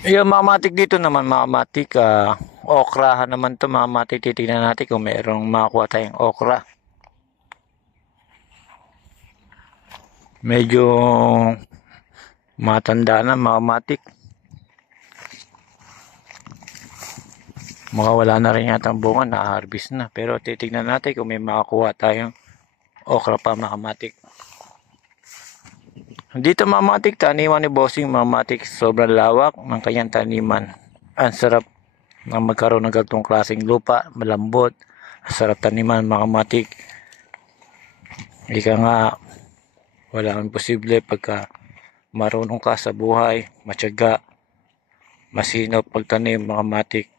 Yung mga matik dito naman, mga matik, okrahan naman to mga matik. Titignan natin kung mayroong makakuha tayong okra. Medyo matanda na mga matik. Makawala na rin yata ang bunga, na-harvest na. Pero titignan natin kung may makakuha tayong okra pa mga matik. Dito mga matik, taniman ni Bossing mga matik. Sobrang lawak ng kanyang taniman. Ang sarap na magkaroon ng ganitong klaseng lupa, malambot. Ang sarap taniman mga matik. Ika nga, wala ang posible pagka marunong ka sa buhay, matyaga, masinop pagtanim mga matik.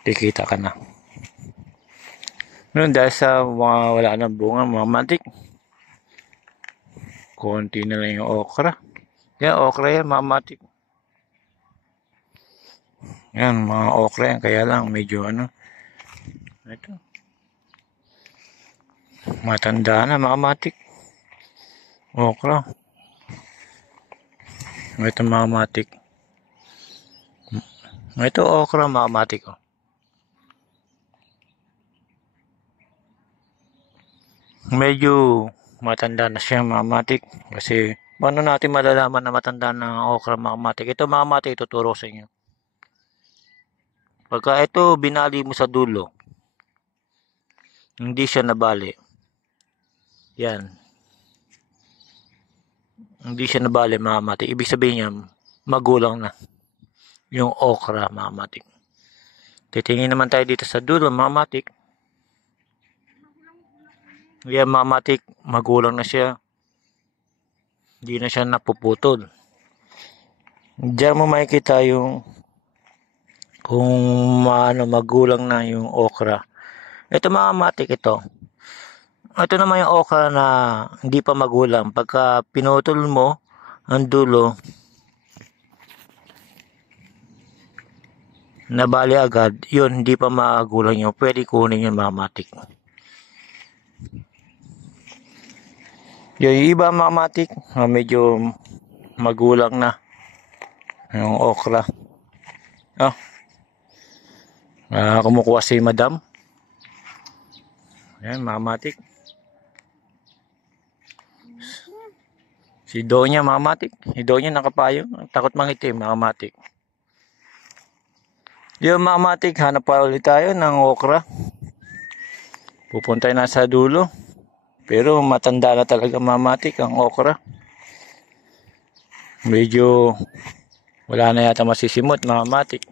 Kikita ka na. Noon dahil sa mga wala ng bunga mga matik, konti na lang yung okra. Yan, okra yan mga matik. Yan, mga okra yan. Kaya lang, medyo ano. Ito. Matanda na mga matik. Okra. Ito mga matik. Ito okra mga matik. Oh. Medyo matanda na siya mga matik. Kasi, paano natin malalaman na matanda na ang okra mga matik? Ito mga matik, tuturo sa inyo. Pagka ito binali mo sa dulo, hindi siya nabali. Yan. Hindi siya nabali mga matik. Ibig sabihin niya, magulang na yung okra mga matik. Titingin naman tayo dito sa dulo mga matik. Yan mga matik, magulang na siya. Hindi na siya napuputol. Diyan mo makikita yung kung maano magulang na yung okra. Ito mga matik ito. Ito naman yung okra na hindi pa magulang. Pagka pinutol mo ang dulo, nabali agad, yun, hindi pa magulang yun. Pwede kunin yung mga matik. Yung iba mga matik, medyo magulang na yung okra. Oh, kumukuha si madam. Yan, mga matik. Si Donya mga matik. Si Donya nakapayong. Takot mangitim mga matik. Yung mga matik, hanap pa ulit tayo ng okra. Pupunta na sa dulo. Pero matanda na talaga mga matik ang okra. Medyo wala na yata masisimot mga matik.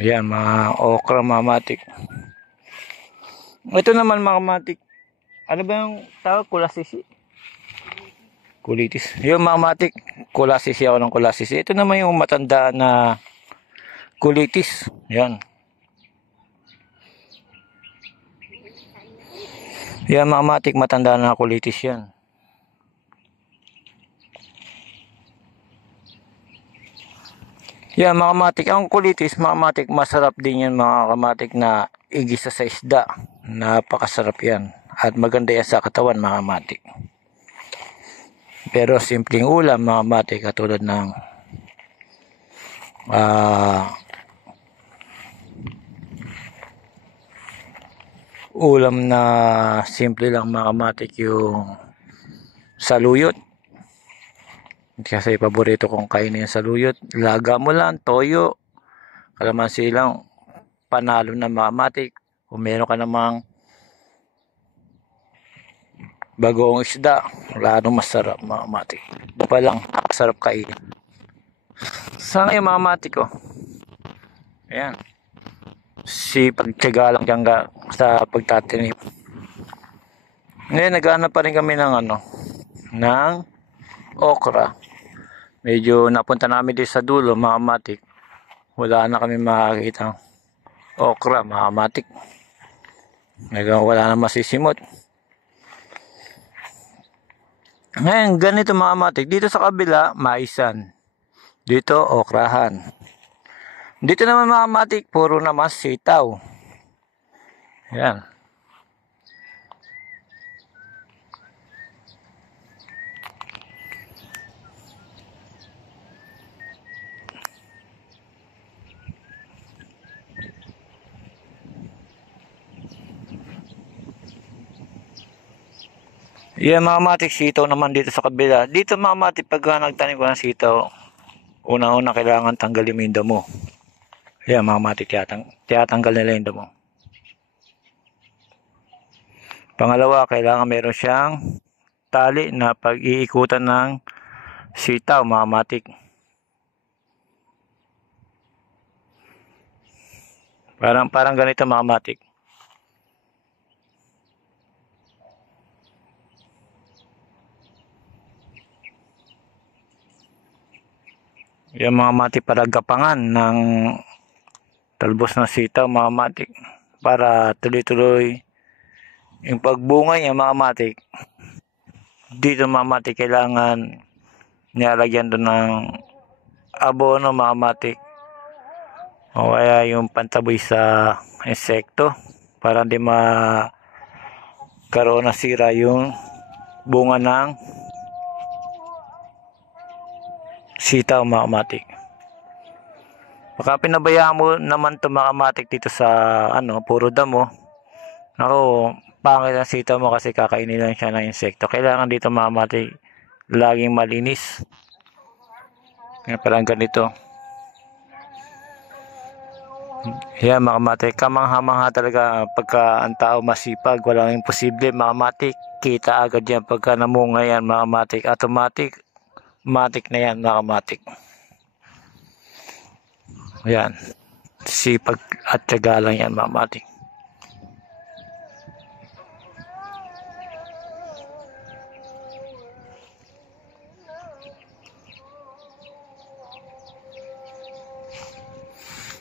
Ayan, mga okra mga matik. Ito naman mga matik. Ano ba yung tawag? Kulasisi? Kulitis. Yung mga matik, kulasisi ako ng kulasisi. Ito naman yung matanda na kulitis. Yan. Yan mga matik, matanda na kulitis yan. Yan mga matik, ang kulitis mga matik, masarap din yan mga kamatik na igisa sa isda. Napakasarap yan. At maganda yan sa katawan mga matik. Pero simpleng ulam mga matik, katulad ng ulam na simple lang mga kamatik, yung saluyot. Kasi paborito kong kainin yung saluyot. Laga mo lang, toyo, kalamansi lang, panalo na mga matik. Kung meron ka namang bagoong isda, lalong masarap mga matik. Pa lang, sarap kainin. Sana yung mga matik ko. Ayan. Pagtyaga lang dyan sa pagtatinim. Ngayon, naghahanap pa rin kami ng ng okra. Medyo napunta namin din sa dulo, mga matik. Wala na kami makakita okra, mga matik. Wala na masisimot. Ngayon, ganito mga matik. Dito sa kabila, maisan. Dito, okrahan. Dito naman mga matik, puro naman sitaw. Yan. Yan mga matik, sitaw naman dito sa kabila. Dito mga matik, pagka nagtanim ko ng sitaw, una-una kailangan tanggalin mo yung damo. Yan mga matik, tiyatanggal nila yung damo. Pangalawa, kailangan meron siyang tali na pag-iikutan ng sitaw mga matik. Parang ganito mga matik. Yan mga matik, para gapangan ng talbos ng sitaw mga matik. Para tuloy-tuloy yung pagbunga niya mga matik. Dito mga matik, kailangan nilalagyan doon ng abono mga matik. O kaya yung pantaboy sa insekto para hindi magkaroon na sira yung bunga ng sitaw mga matik. Baka pinabayaan mo naman ito mga matik dito sa puro damo. Ako, pangit ang sitaw mo kasi kakainin lang siya ng insekto. Kailangan dito mga matik laging malinis. Kaya parang ganito. Yan mga matik, kamangha-mangha talaga pagka ang tao masipag, walang imposible mga matik. Kita agad yan pagka namunga yan mga matik. Automatic, matik na yan mga matik. Yan, sipag at tiyaga lang yan mga matik.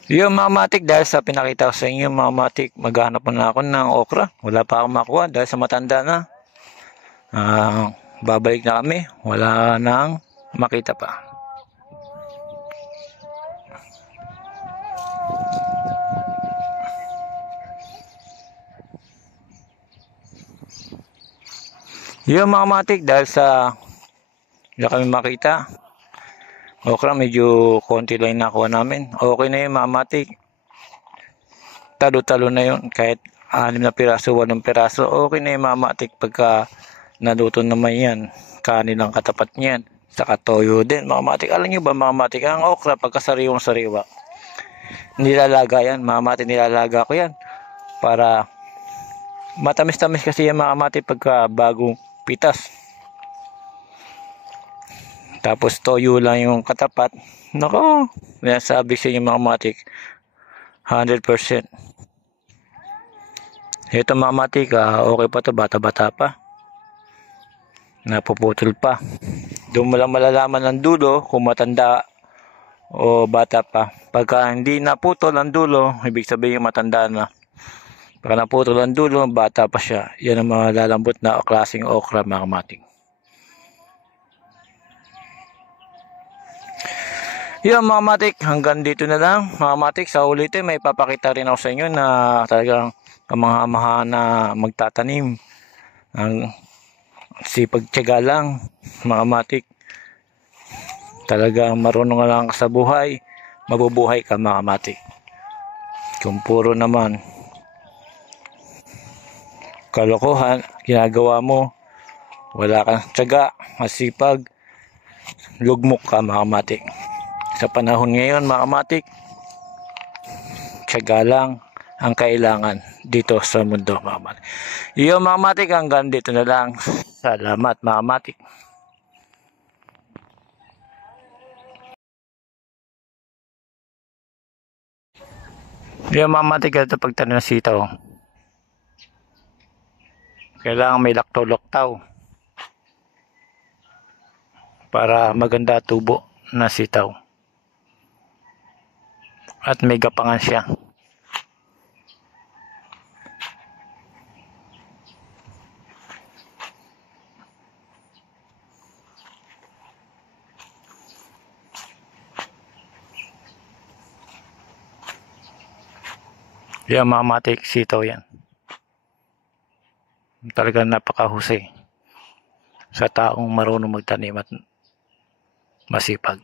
Yung mga matik, dahil sa pinakita ko sa inyo mga matik, maghanap na ako ng okra. Wala pa akong makuha dahil sa matanda na. Babalik na kami. Wala nang makita pa. Yung mga matik, dahil sa hindi kami makita, okra medyo konti lang nakuha namin. Okay na yung mga matik. Talo-talo na yun. Kahit 6 na piraso, 8 piraso, okay na yung mga matik pagka naluto naman yan. Kanin ang katapat niyan. Saka toyo din mga matik. Alam nyo ba mga matik, ang okra pagka sariwang-sariwa, nilalaga yan mga matik, nilalaga ko yan para matamis-tamis kasi yan mga matik pagka bagong pitas. Tapos toyo lang yung katapat. Nako, sabi sa inyo mga matik, 100%. Ito mga matik, okay pa to, bata-bata pa. Napuputol pa. Doon mo lang malalaman ng dulo kung matanda o bata pa. Pagka hindi naputol ang dulo, ibig sabihin matanda na. Pagka naputol ang dulo, bata pa siya. Yan ang mga lalambot na klaseng okra mga matik. Yan mga matik, hanggang dito na lang mga matik. Sa ulitin, may papakita rin ako sa inyo na talagang kamangha-mangha na magtatanim. Ang sipag-tiyaga lang mga matik. Talagang marunong ka lang sa buhay, mabubuhay ka mga matik. Kung puro naman kalokohan ginagawa mo, wala kang tiyaga, masipag, lugmok ka mga matik. Sa panahon ngayon mga matik, tiyaga lang ang kailangan dito sa mundo mga matik. Iyo mga matik, hanggang dito na lang. Salamat mga matik. Iyo mga matik, ito pagtanim ng sitaw, kailangan may laktaw-laktaw para maganda tubo na sitaw. At may gapangan siya. Yan mga matik, sitaw yan. Talagang napakahusay sa taong marunong magtanim at masipag.